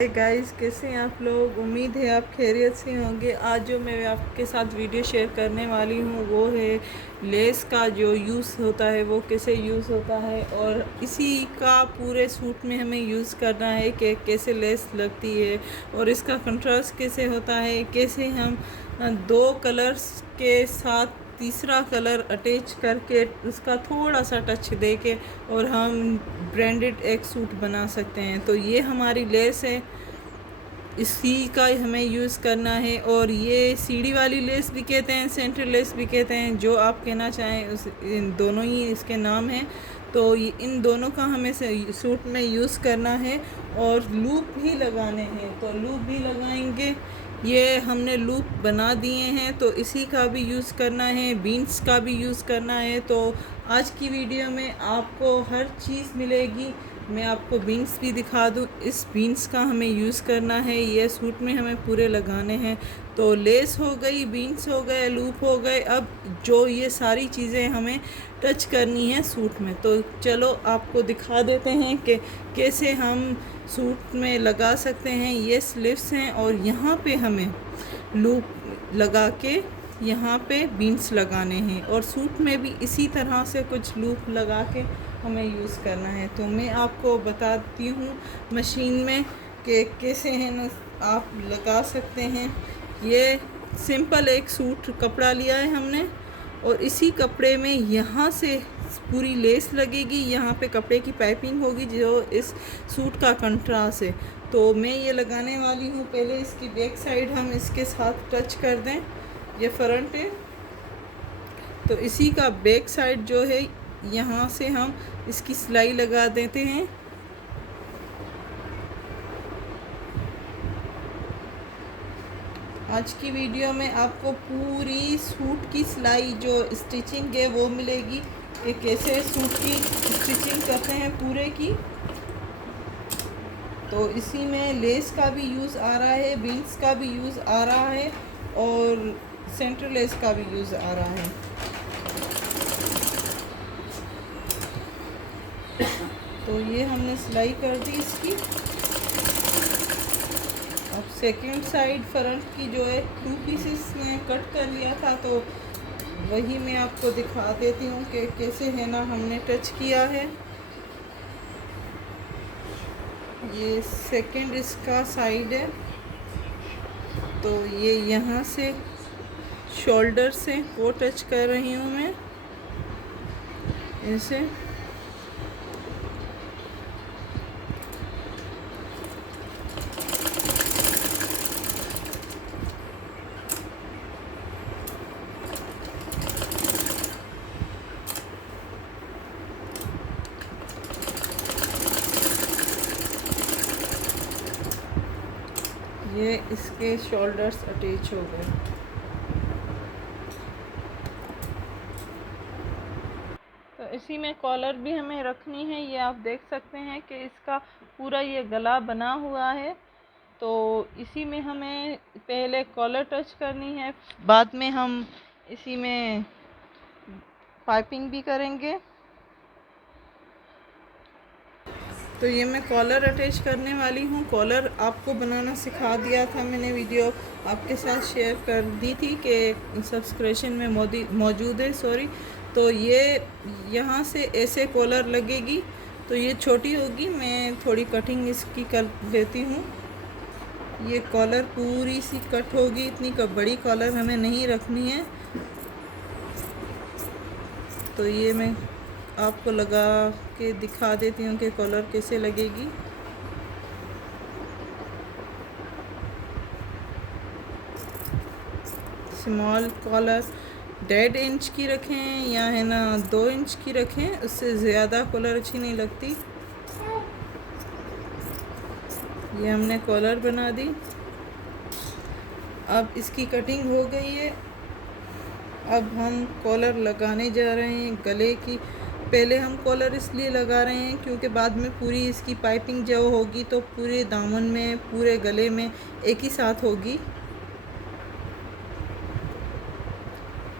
Guys, कैसे हैं आप लोग। उम्मीद है आप खैरियत से होंगे। आज जो मैं आपके साथ वीडियो शेयर करने वाली हूँ वो है लेस का जो यूज़ होता है, वो कैसे यूज़ होता है और इसी का पूरे सूट में हमें यूज़ करना है कि कैसे लेस लगती है और इसका कंट्रास्ट कैसे होता है, कैसे हम दो कलर्स के साथ तीसरा कलर अटैच करके उसका थोड़ा सा टच दे के और हम ब्रांडेड एक सूट बना सकते हैं। तो ये हमारी लेस है, इसी का हमें यूज़ करना है। और ये सीढ़ी वाली लेस भी कहते हैं, सेंटर लेस भी कहते हैं, जो आप कहना चाहें उस इन दोनों ही इसके नाम हैं। तो इन दोनों का हमें सूट में यूज़ करना है और लूप भी लगाने हैं, तो लूप भी लगाएंगे। ये हमने लूप बना दिए हैं, तो इसी का भी यूज़ करना है, बीन्स का भी यूज़ करना है। तो आज की वीडियो में आपको हर चीज़ मिलेगी। मैं आपको बीन्स भी दिखा दूँ, इस बीन्स का हमें यूज़ करना है, ये सूट में हमें पूरे लगाने हैं। तो लेस हो गई, बीन्स हो गए, लूप हो गए, अब जो ये सारी चीज़ें हमें टच करनी है सूट में। तो चलो आपको दिखा देते हैं कि कैसे हम सूट में लगा सकते हैं। ये स्लीव्स हैं और यहाँ पे हमें लूप लगा के यहाँ पे बीन्स लगाने हैं और सूट में भी इसी तरह से कुछ लूप लगा के हमें यूज़ करना है। तो मैं आपको बताती हूँ मशीन में कि कैसे है ना आप लगा सकते हैं। ये सिंपल एक सूट कपड़ा लिया है हमने और इसी कपड़े में यहाँ से पूरी लेस लगेगी, यहाँ पे कपड़े की पाइपिंग होगी जो इस सूट का कंट्रास्ट है। तो मैं ये लगाने वाली हूँ। पहले इसकी बैक साइड हम इसके साथ टच कर दें, ये फ्रंट है तो इसी का बैक साइड जो है यहाँ से हम इसकी सिलाई लगा देते हैं। आज की वीडियो में आपको पूरी सूट की सिलाई जो स्टिचिंग है वो मिलेगी कि कैसे सूट की स्टिचिंग करते हैं पूरे की। तो इसी में लेस का भी यूज़ आ रहा है, बीन्स का भी यूज़ आ रहा है और सेंटर लेस का भी यूज़ आ रहा है। तो ये हमने सिलाई कर दी इसकी। अब सेकंड साइड फ्रंट की जो है 2 पीसेस में कट कर लिया था, तो वही मैं आपको दिखा देती हूँ कि कैसे है ना हमने टच किया है। ये सेकंड इसका साइड है, तो ये यहाँ से शोल्डर से वो टच कर रही हूँ मैं ऐसे। ये इसके शोल्डर्स अटैच हो गए। तो इसी में कॉलर भी हमें रखनी है। ये आप देख सकते हैं कि इसका पूरा ये गला बना हुआ है। तो इसी में हमें पहले कॉलर टच करनी है, बाद में हम इसी में पाइपिंग भी करेंगे। तो ये मैं कॉलर अटैच करने वाली हूँ। कॉलर आपको बनाना सिखा दिया था मैंने, वीडियो आपके साथ शेयर कर दी थी कि सब्सक्रिप्शन में मौजूद है, सॉरी। तो ये यहाँ से ऐसे कॉलर लगेगी, तो ये छोटी होगी, मैं थोड़ी कटिंग इसकी कर लेती हूँ। ये कॉलर पूरी सी कट होगी, इतनी बड़ी कॉलर हमें नहीं रखनी है। तो ये मैं आपको लगा के दिखा देती हूँ कि कॉलर कैसे लगेगी। स्मॉल कॉलर 1.5 इंच की रखें या है ना 2 इंच की रखें, उससे ज़्यादा कॉलर अच्छी नहीं लगती। ये हमने कॉलर बना दी। अब इसकी कटिंग हो गई है। अब हम कॉलर लगाने जा रहे हैं गले की। पहले हम कॉलर इसलिए लगा रहे हैं क्योंकि बाद में पूरी इसकी पाइपिंग जो होगी तो पूरे दामन में, पूरे गले में एक ही साथ होगी।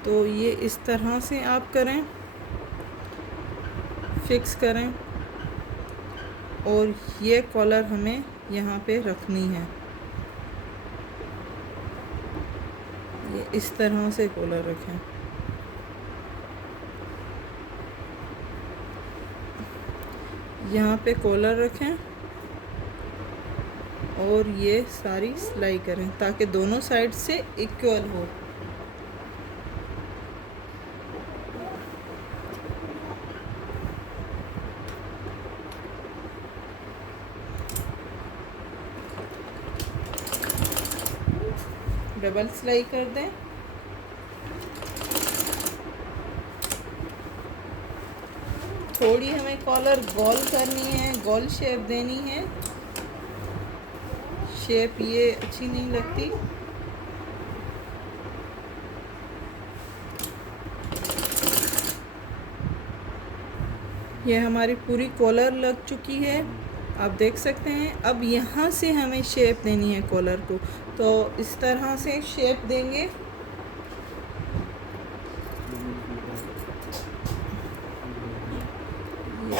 तो ये इस तरह से आप करें, फिक्स करें और ये कॉलर हमें यहाँ पे रखनी है। ये इस तरह से कॉलर रखें। यहाँ पे कॉलर रखें और ये सारी सिलाई करें ताकि दोनों साइड से इक्वल हो। डबल सिलाई कर दें। थोड़ी हमें कॉलर गोल करनी है, गोल शेप देनी है। शेप ये अच्छी नहीं लगती। ये हमारी पूरी कॉलर लग चुकी है, आप देख सकते हैं। अब यहाँ से हमें शेप देनी है कॉलर को, तो इस तरह से शेप देंगे।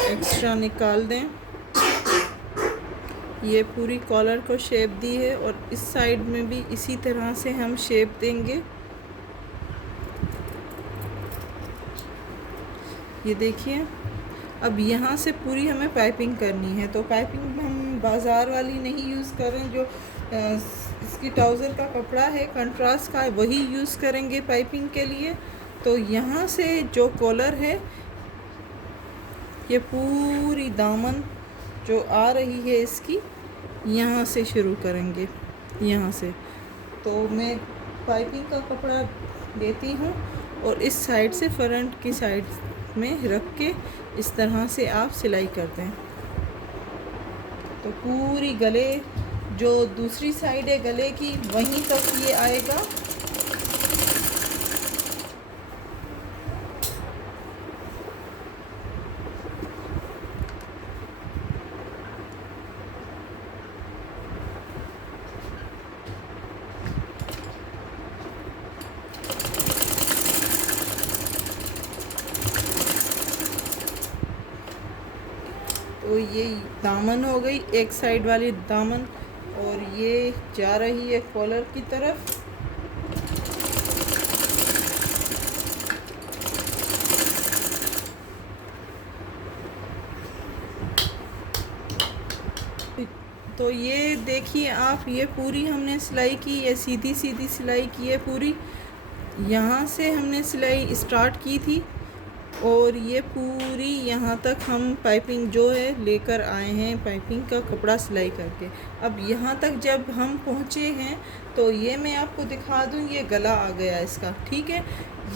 एक्स्ट्रा निकाल दें। ये पूरी कॉलर को शेप दी है और इस साइड में भी इसी तरह से हम शेप देंगे। ये देखिए, अब यहाँ से पूरी हमें पाइपिंग करनी है। तो पाइपिंग हम बाज़ार वाली नहीं यूज़ करें, जो इसकी ट्राउज़र का कपड़ा है कंट्रास्ट का, वही यूज़ करेंगे पाइपिंग के लिए। तो यहाँ से जो कॉलर है, ये पूरी दामन जो आ रही है इसकी, यहाँ से शुरू करेंगे, यहाँ से। तो मैं पाइपिंग का कपड़ा लेती हूँ और इस साइड से फ्रंट की साइड में रख के इस तरह से आप सिलाई करते हैं। तो पूरी गले, जो दूसरी साइड है गले की, वहीं तक ये आएगा। तो ये दामन हो गई, एक साइड वाली दामन, और ये जा रही है कॉलर की तरफ। तो ये देखिए आप, ये पूरी हमने सिलाई की, ये सीधी सीधी सिलाई की है पूरी। यहाँ से हमने सिलाई स्टार्ट की थी और ये पूरी यहाँ तक हम पाइपिंग जो है लेकर आए हैं, पाइपिंग का कपड़ा सिलाई करके। अब यहाँ तक जब हम पहुँचे हैं, तो ये मैं आपको दिखा दूँ, ये गला आ गया इसका, ठीक है।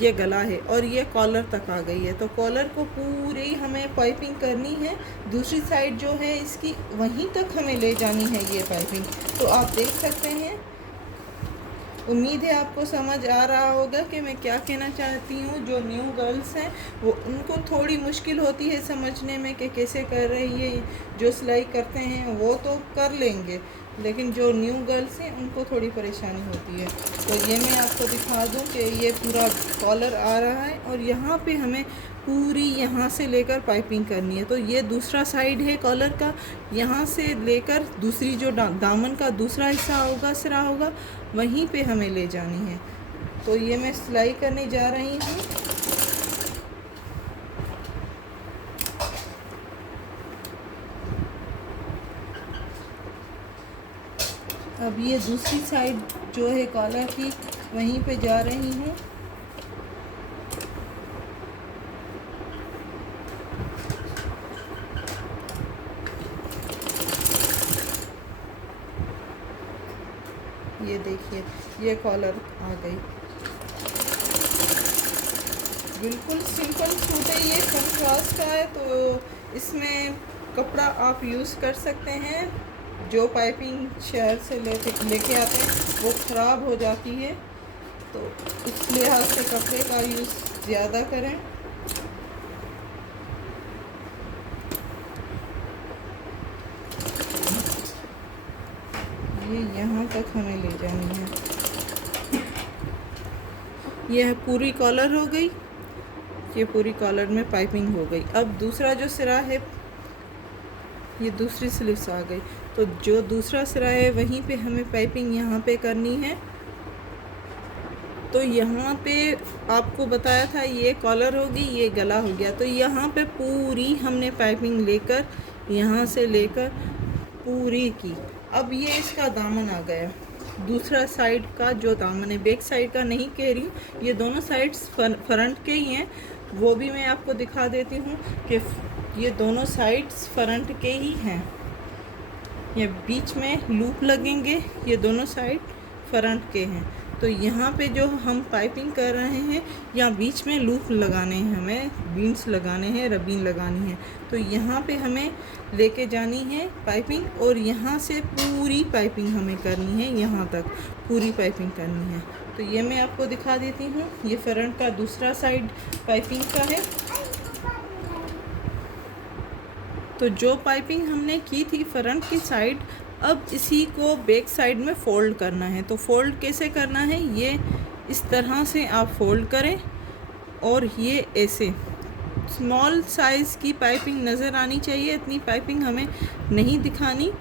ये गला है और ये कॉलर तक आ गई है। तो कॉलर को पूरी हमें पाइपिंग करनी है। दूसरी साइड जो है इसकी, वहीं तक हमें ले जानी है ये पाइपिंग। तो आप देख सकते हैं। उम्मीद है आपको समझ आ रहा होगा कि मैं क्या कहना चाहती हूँ। जो न्यू गर्ल्स हैं, वो उनको थोड़ी मुश्किल होती है समझने में कि कैसे कर रही है। जो सिलाई करते हैं वो तो कर लेंगे, लेकिन जो न्यू गर्ल्स हैं उनको थोड़ी परेशानी होती है। तो ये मैं आपको दिखा दूँ कि ये पूरा कॉलर आ रहा है और यहाँ पे हमें पूरी यहाँ से लेकर पाइपिंग करनी है। तो ये दूसरा साइड है कॉलर का, यहाँ से लेकर दूसरी जो दामन का दूसरा हिस्सा होगा, सिरा होगा, वहीं पे हमें ले जानी है। तो ये मैं सिलाई करने जा रही हूँ। अब ये दूसरी साइड जो है कॉलर की, वहीं पे जा रही हूँ। ये देखिए, ये कॉलर आ गई। बिल्कुल सिंपल सूट है, ये कंट्रास्ट का है, तो इसमें कपड़ा आप यूज़ कर सकते हैं। जो पाइपिंग शहर से लेके आते हैं वो ख़राब हो जाती है, तो इस लिहाज से कपड़े का यूज़ ज़्यादा करें। ये यहाँ तक हमें ले जानी है। यह पूरी कॉलर हो गई, ये पूरी कॉलर में पाइपिंग हो गई। अब दूसरा जो सिरा है, ये दूसरी स्लीव्स आ गई। तो जो दूसरा सिरा है वहीं पे हमें पाइपिंग यहाँ पे करनी है। तो यहाँ पे आपको बताया था ये कॉलर होगी, ये गला हो गया। तो यहाँ पे पूरी हमने पाइपिंग लेकर यहाँ से लेकर पूरी की। अब ये इसका दामन आ गया, दूसरा साइड का जो दामन है, बैक साइड का नहीं कह रही, ये दोनों साइड्स फ्रंट के ही हैं। वो भी मैं आपको दिखा देती हूँ कि ये दोनों साइड्स फ्रंट के ही हैं। ये बीच में लूप लगेंगे, ये दोनों साइड फ्रंट के हैं। तो यहाँ पे जो हम पाइपिंग कर रहे हैं, यहाँ बीच में लूप लगाने हैं, हमें बीन्स लगाने हैं, रबीन लगानी है। तो यहाँ पे हमें लेके जानी है पाइपिंग, और यहाँ से पूरी पाइपिंग हमें करनी है, यहाँ तक पूरी पाइपिंग करनी है। तो ये मैं आपको दिखा देती हूँ। ये फ्रंट का दूसरा साइड पाइपिंग का है। तो जो पाइपिंग हमने की थी फ्रंट की साइड, अब इसी को बैक साइड में फ़ोल्ड करना है। तो फ़ोल्ड कैसे करना है, ये इस तरह से आप फ़ोल्ड करें, और ये ऐसे स्मॉल साइज़ की पाइपिंग नज़र आनी चाहिए, इतनी पाइपिंग हमें नहीं दिखानी।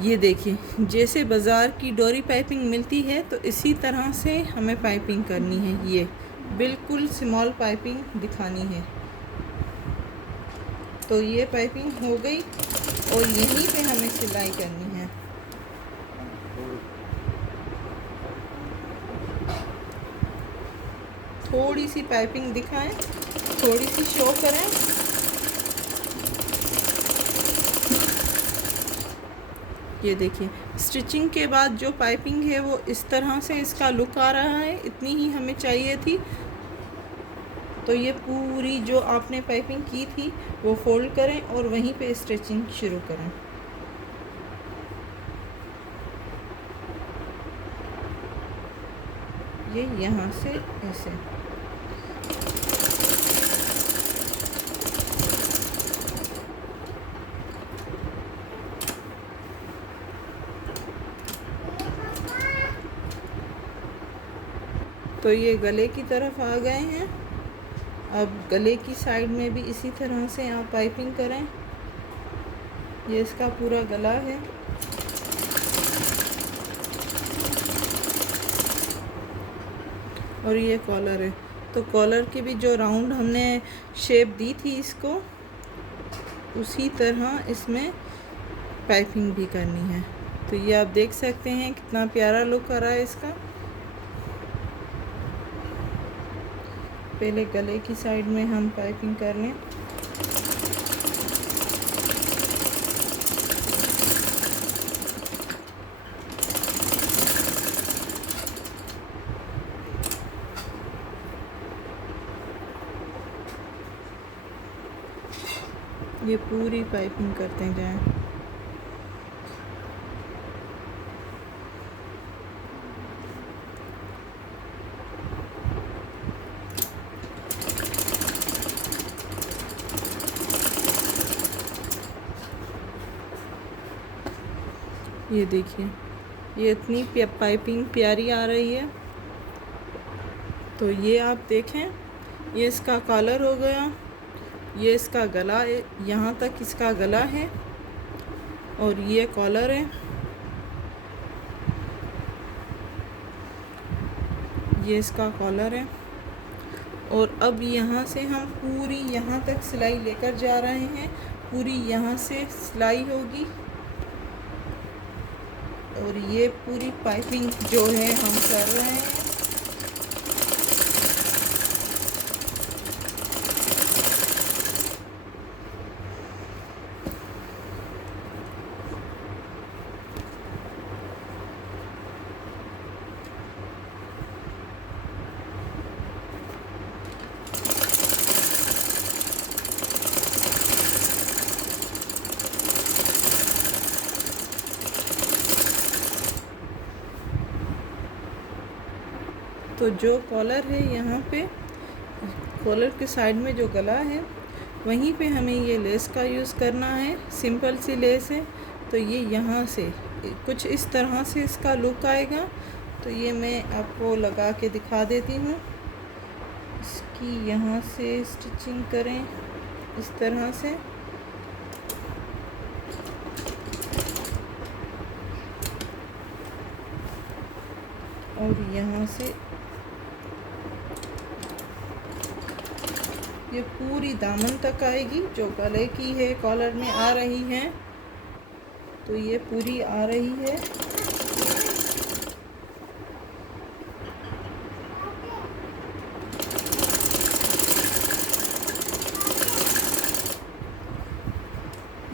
ये देखिए, जैसे बाज़ार की डोरी पाइपिंग मिलती है, तो इसी तरह से हमें पाइपिंग करनी है। ये बिल्कुल स्मॉल पाइपिंग दिखानी है। तो ये पाइपिंग हो गई, और यहीं पे हमें सिलाई करनी है। थोड़ी सी पाइपिंग दिखाएं, थोड़ी सी शो करें। ये देखिए, स्टिचिंग के बाद जो पाइपिंग है वो इस तरह से इसका लुक आ रहा है, इतनी ही हमें चाहिए थी। तो ये पूरी जो आपने पाइपिंग की थी वो फोल्ड करें, और वहीं पे स्टिचिंग शुरू करें। ये यहाँ से ऐसे। तो ये गले की तरफ आ गए हैं। अब गले की साइड में भी इसी तरह से आप पाइपिंग करें। ये इसका पूरा गला है। और ये कॉलर है। तो कॉलर की भी जो राउंड हमने शेप दी थी इसको, उसी तरह इसमें पाइपिंग भी करनी है। तो ये आप देख सकते हैं कितना प्यारा लुक आ रहा है इसका। पहले गले की साइड में हम पाइपिंग कर लें। ये पूरी पाइपिंग करते जाएं। ये देखिए, ये इतनी पाइपिंग प्यारी आ रही है। तो ये आप देखें, ये इसका कॉलर हो गया, ये इसका गला है, यहाँ तक इसका गला है, और ये कॉलर है। ये इसका कॉलर है। और अब यहाँ से हम पूरी यहाँ तक सिलाई लेकर जा रहे हैं। पूरी यहाँ से सिलाई होगी, और ये पूरी पाइपिंग जो है हम कर रहे हैं। तो जो कॉलर है, यहाँ पे कॉलर के साइड में जो गला है, वहीं पे हमें ये लेस का यूज़ करना है। सिंपल सी लेस है। तो ये यहाँ से कुछ इस तरह से इसका लुक आएगा। तो ये मैं आपको लगा के दिखा देती हूँ। इसकी यहाँ से स्टिचिंग करें इस तरह से। और यहाँ से ये पूरी दामन तक आएगी। जो गले की है कॉलर में आ रही है, तो ये पूरी आ रही है।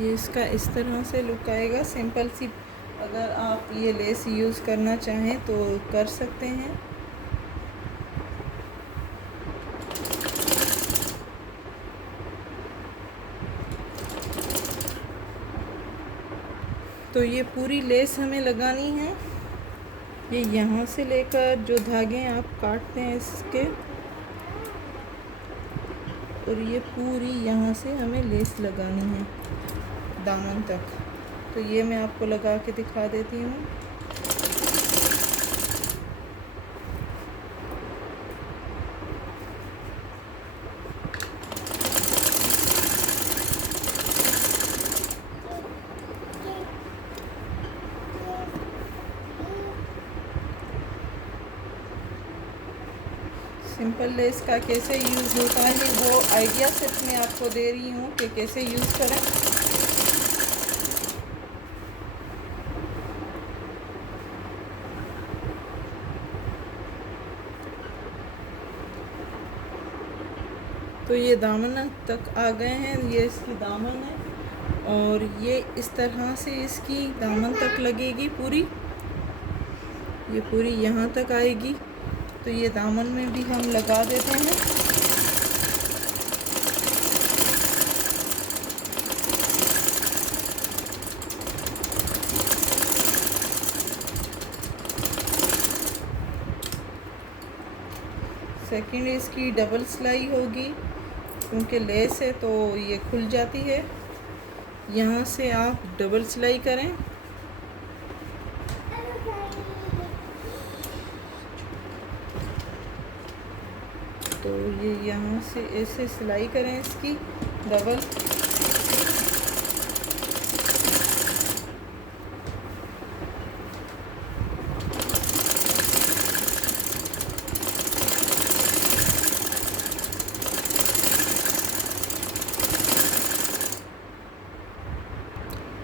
ये इसका इस तरह से लुक आएगा। सिंपल सी, अगर आप ये लेस यूज़ करना चाहें तो कर सकते हैं। तो ये पूरी लेस हमें लगानी है। ये यहाँ से लेकर जो धागे आप काटते हैं इसके, और ये पूरी यहाँ से हमें लेस लगानी है दामन तक। तो ये मैं आपको लगा के दिखा देती हूँ। सिंपल लेस का कैसे यूज़ होता है वो आइडिया सिर्फ मैं आपको दे रही हूँ कि कैसे यूज़ करें। तो ये दामन तक आ गए हैं। ये इसकी दामन है और ये इस तरह से इसकी दामन तक लगेगी पूरी। ये पूरी यहाँ तक आएगी। तो ये दामन में भी हम लगा देते हैं। सेकंड इसकी डबल सिलाई होगी, क्योंकि लेस है तो ये खुल जाती है। यहाँ से आप डबल सिलाई करें। तो ये यहाँ से ऐसे सिलाई करें इसकी डबल।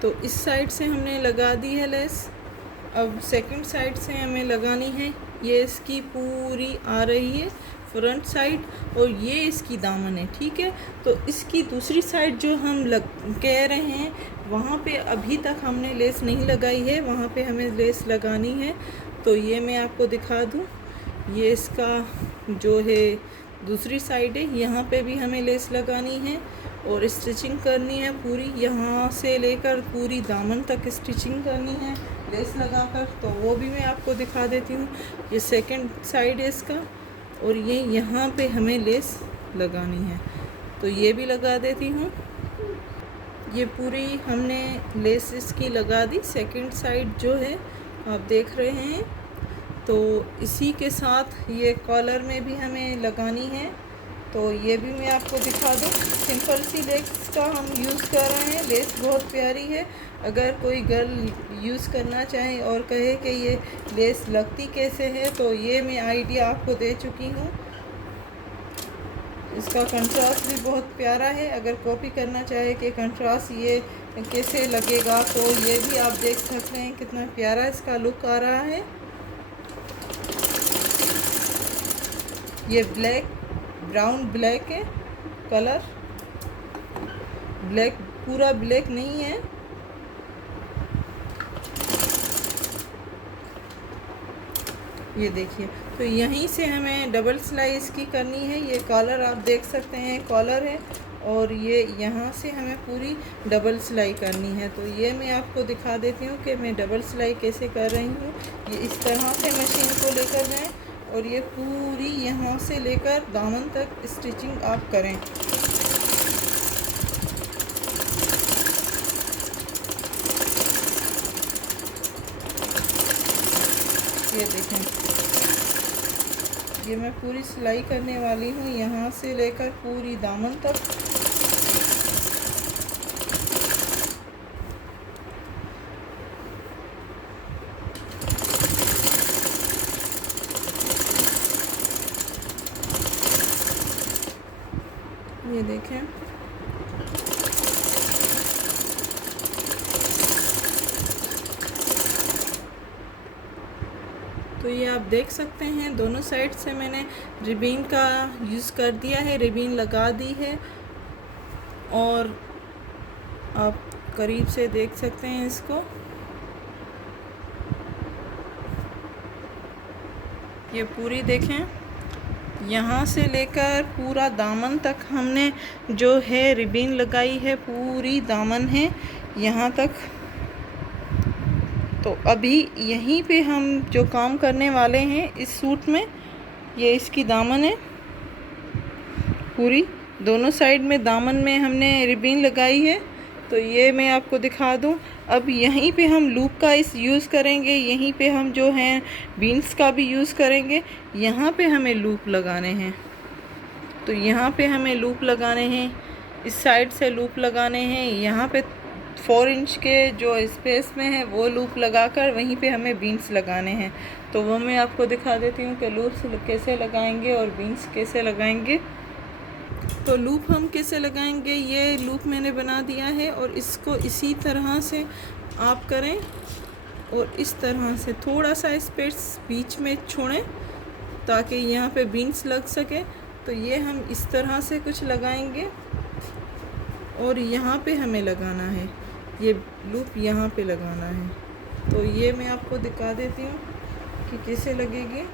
तो इस साइड से हमने लगा दी है लेस। अब सेकंड साइड से हमें लगानी है। ये इसकी पूरी आ रही है फ्रंट साइड, और ये इसकी दामन है, ठीक है। तो इसकी दूसरी साइड जो हम कह रहे हैं, वहाँ पे अभी तक हमने लेस नहीं लगाई है, वहाँ पे हमें लेस लगानी है। तो ये मैं आपको दिखा दूँ। ये इसका जो है दूसरी साइड है, यहाँ पे भी हमें लेस लगानी है और स्टिचिंग करनी है पूरी। यहाँ से लेकर पूरी दामन तक स्टिचिंग करनी है लेस लगाकर। तो वो भी मैं आपको दिखा देती हूँ। ये सेकंड साइड है इसका, और ये यहाँ पे हमें लेस लगानी है। तो ये भी लगा देती हूँ। ये पूरी हमने लेस इसकी लगा दी। सेकंड साइड जो है आप देख रहे हैं। तो इसी के साथ ये कॉलर में भी हमें लगानी है। तो ये भी मैं आपको दिखा दूँ। सिंपल सी लेस का हम यूज़ कर रहे हैं। लेस बहुत प्यारी है। अगर कोई गर्ल यूज़ करना चाहे और कहे कि ये लेस लगती कैसे है, तो ये मैं आइडिया आपको दे चुकी हूँ। इसका कंट्रास्ट भी बहुत प्यारा है। अगर कॉपी करना चाहे कि कंट्रास्ट ये कैसे लगेगा, तो ये भी आप देख सकते हैं कितना प्यारा इसका लुक आ रहा है। ये ब्लैक, ब्राउन ब्लैक है कलर। ब्लैक पूरा ब्लैक नहीं है। ये देखिए। तो यहीं से हमें डबल सिलाई इसकी करनी है। ये कॉलर आप देख सकते हैं, कॉलर है, और ये यहाँ से हमें पूरी डबल सिलाई करनी है। तो ये मैं आपको दिखा देती हूँ कि मैं डबल सिलाई कैसे कर रही हूँ। ये इस तरह से मशीन को लेकर जाएं और ये पूरी यहाँ से लेकर दामन तक स्टिचिंग आप करें। ये देखें, ये मैं पूरी सिलाई करने वाली हूँ यहाँ से लेकर पूरी दामन तक। ये देखें, तो ये आप देख सकते हैं दोनों साइड से मैंने रिबीन का यूज़ कर दिया है, रिबीन लगा दी है। और आप करीब से देख सकते हैं इसको, ये पूरी देखें, यहाँ से लेकर पूरा दामन तक हमने जो है रिबीन लगाई है, पूरी दामन है यहाँ तक। तो अभी यहीं पे हम जो काम करने वाले हैं इस सूट में, ये इसकी दामन है पूरी, दोनों साइड में दामन में हमने रिबीन लगाई है। तो ये मैं आपको दिखा दूं। अब यहीं पे हम लूप का इस यूज़ करेंगे, यहीं पे हम जो हैं बीन्स का भी यूज़ करेंगे। यहाँ पे हमें लूप लगाने हैं, तो यहाँ पे हमें लूप लगाने हैं, इस साइड से लूप लगाने हैं, यहाँ पे 4 इंच के जो स्पेस में है वो लूप लगाकर वहीं पे हमें बीन्स लगाने हैं। तो वो मैं आपको दिखा देती हूँ कि लूप्स कैसे लगाएंगे और बीन्स कैसे लगाएंगे। तो लूप हम कैसे लगाएंगे, ये लूप मैंने बना दिया है और इसको इसी तरह से आप करें और इस तरह से थोड़ा सा स्पेस बीच में छोड़ें ताकि यहाँ पे बीन्स लग सके। तो ये हम इस तरह से कुछ लगाएंगे और यहाँ पे हमें लगाना है, ये लूप यहाँ पे लगाना है। तो ये मैं आपको दिखा देती हूँ कि कैसे लगेगी।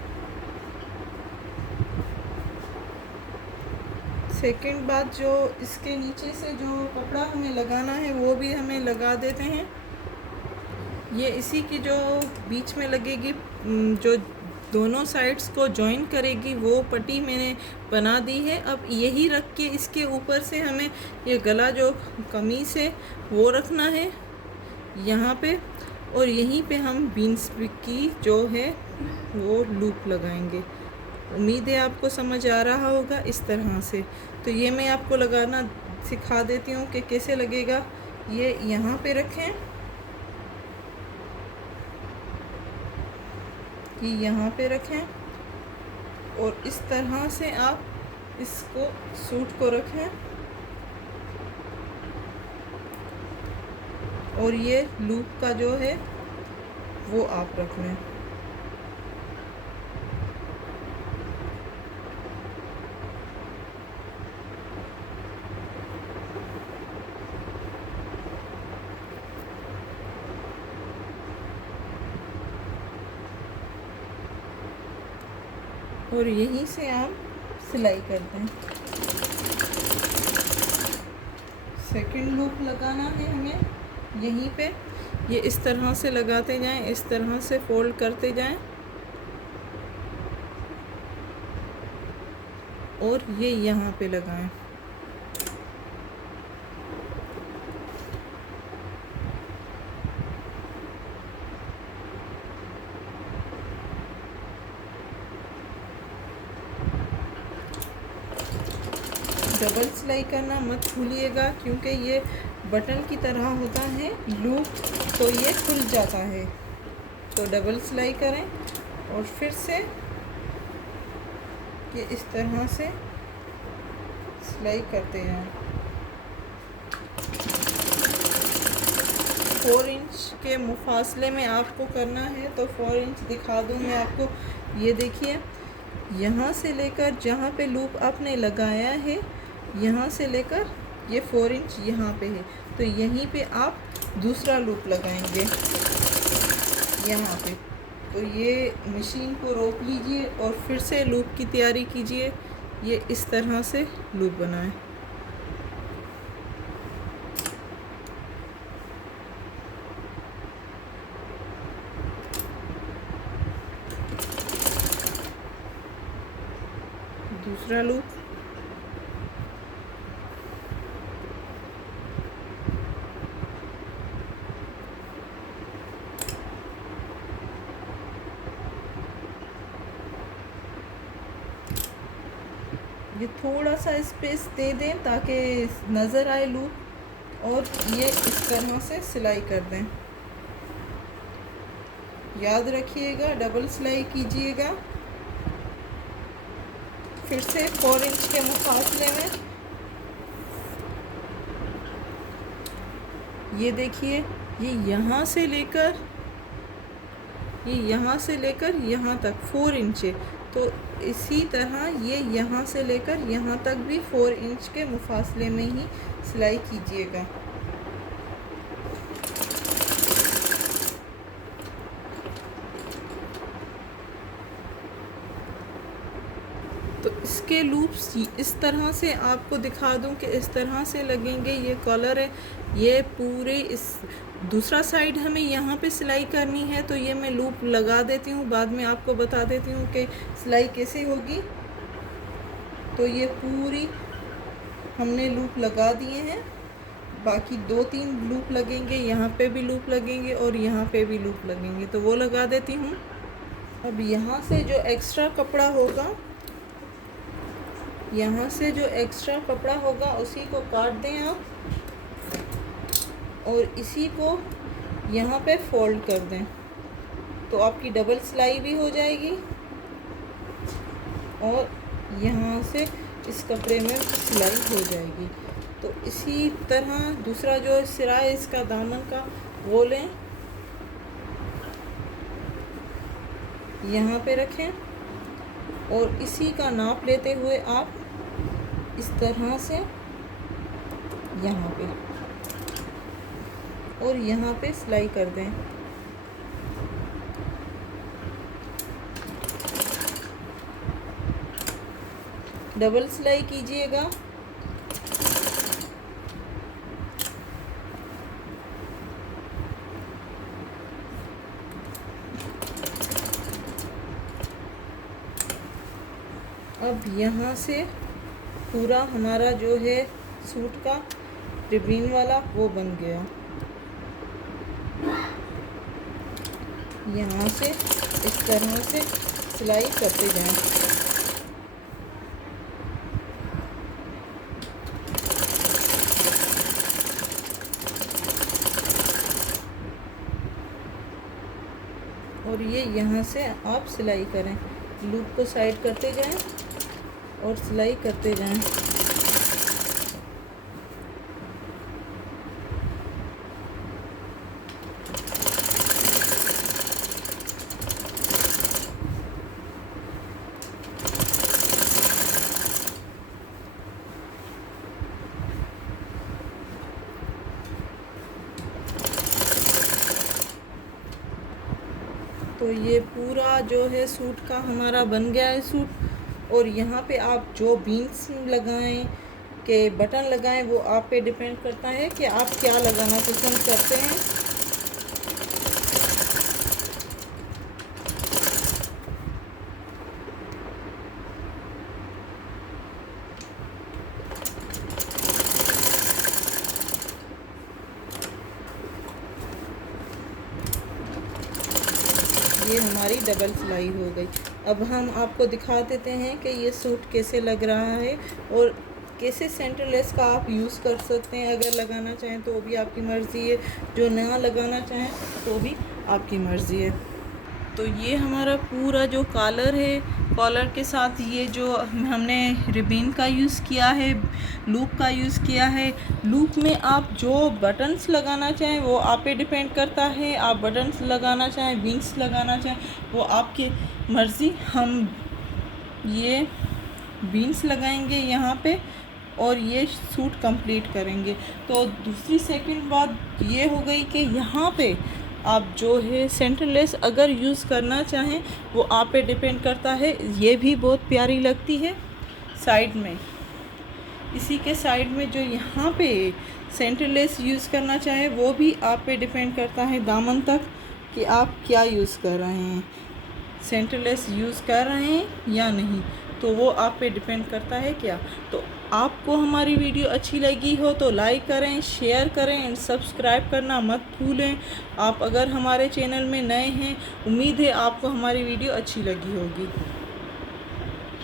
सेकंड बात, जो इसके नीचे से जो कपड़ा हमें लगाना है वो भी हमें लगा देते हैं। ये इसी की जो बीच में लगेगी, जो दोनों साइड्स को जॉइन करेगी, वो पट्टी मैंने बना दी है। अब यही रख के इसके ऊपर से हमें ये गला जो कमीज़ है वो रखना है यहाँ पे, और यहीं पे हम बीन्स की जो है वो लूप लगाएंगे। उम्मीद है आपको समझ आ रहा होगा इस तरह से। तो ये मैं आपको लगाना सिखा देती हूँ कि कैसे लगेगा। ये यहाँ पे रखें, कि यहाँ पे रखें और इस तरह से आप इसको सूट को रखें और ये लूप का जो है वो आप रख लें। और यहीं से आप सिलाई कर दें। सेकंड लूप लगाना है हमें यहीं पे, ये इस तरह से लगाते जाएं, इस तरह से फोल्ड करते जाएं और ये यहाँ पे लगाएं। डबल सिलाई करना मत भूलिएगा, क्योंकि ये बटन की तरह होता है लूप, तो ये खुल जाता है। तो डबल सिलाई करें और फिर से ये इस तरह से सिलाई करते हैं। 4 इंच के मुफासले में आपको करना है, तो 4 इंच दिखा दूँ मैं आपको। ये देखिए, यहाँ से लेकर जहाँ पे लूप आपने लगाया है, यहाँ से लेकर ये 4 इंच यहाँ पे है, तो यहीं पे आप दूसरा लूप लगाएंगे यहाँ पे। तो ये मशीन को रोक लीजिए और फिर से लूप की तैयारी कीजिए। ये इस तरह से लूप बनाएं। दूसरा लूप, ये थोड़ा सा स्पेस दे दें ताकि नज़र आए लूप, और ये इस तरह से सिलाई कर दें। याद रखिएगा डबल सिलाई कीजिएगा। फिर से 4 इंच के मुफासले में ये देखिए, ये यहाँ से लेकर यहाँ तक 4 इंच है। तो इसी तरह ये यहाँ से लेकर यहाँ तक भी 4 इंच के मुफासले में ही सिलाई कीजिएगा। तो इसके लूप्स इस तरह से आपको दिखा दूं कि इस तरह से लगेंगे। ये कॉलर है, ये पूरे इस दूसरा साइड हमें यहाँ पे सिलाई करनी है, तो ये मैं लूप लगा देती हूँ, बाद में आपको बता देती हूँ कि सिलाई कैसे होगी। तो ये पूरी हमने लूप लगा दिए हैं, बाकी 2-3 लूप लगेंगे, यहाँ पे भी लूप लगेंगे और यहाँ पे भी लूप लगेंगे, तो वो लगा देती हूँ। अब यहाँ से जो एक्स्ट्रा कपड़ा होगा, उसी को काट दें आप और इसी को यहाँ पे फोल्ड कर दें, तो आपकी डबल सिलाई भी हो जाएगी और यहाँ से इस कपड़े में सिलाई हो जाएगी। तो इसी तरह दूसरा जो सिरा है इसका दामन का, वो लें, यहाँ पे रखें और इसी का नाप लेते हुए आप इस तरह से यहाँ पे और यहाँ पे सिलाई कर दें। डबल सिलाई कीजिएगा। अब यहाँ से पूरा हमारा जो है सूट का रिबन वाला वो बन गया। यहाँ से इस तरह से सिलाई करते जाएं। और ये यहाँ से आप सिलाई करें, लूप को साइड करते जाएं और सिलाई करते जाएं। तो ये पूरा जो है सूट का हमारा बन गया है सूट। और यहाँ पे आप जो बीन्स लगाएं के बटन लगाएं वो आप पे डिपेंड करता है कि आप क्या लगाना पसंद करते हैं। ये हमारी डबल सिलाई हो गई। अब हम आपको दिखा देते हैं कि ये सूट कैसे लग रहा है और कैसे सेंटरलेस का आप यूज़ कर सकते हैं। अगर लगाना चाहें तो भी आपकी मर्ज़ी है, जो ना लगाना चाहें तो भी आपकी मर्ज़ी है। तो ये हमारा पूरा जो कॉलर है, कॉलर के साथ ये जो हमने रिबन का यूज़ किया है, लूप का यूज़ किया है। लूप में आप जो बटन्स लगाना चाहें वो आप पे डिपेंड करता है। आप बटन्स लगाना चाहें, विंग्स लगाना चाहें, वो आपकी मर्ज़ी। हम ये विंग्स लगाएंगे यहाँ पे और ये सूट कंप्लीट करेंगे। तो दूसरी सेकंड बात ये हो गई कि यहाँ पे आप जो है सेंटरलेस अगर यूज़ करना चाहें वो आप पे डिपेंड करता है। ये भी बहुत प्यारी लगती है साइड में। इसी के साइड में जो यहाँ पे सेंटरलेस यूज़ करना चाहें वो भी आप पे डिपेंड करता है दामन तक कि आप क्या यूज़ कर रहे हैं, सेंटरलेस यूज़ कर रहे हैं या नहीं, तो वो आप पे डिपेंड करता है क्या। तो आपको हमारी वीडियो अच्छी लगी हो तो लाइक करें, शेयर करें एंड सब्सक्राइब करना मत भूलें। आप अगर हमारे चैनल में नए हैं, उम्मीद है आपको हमारी वीडियो अच्छी लगी होगी।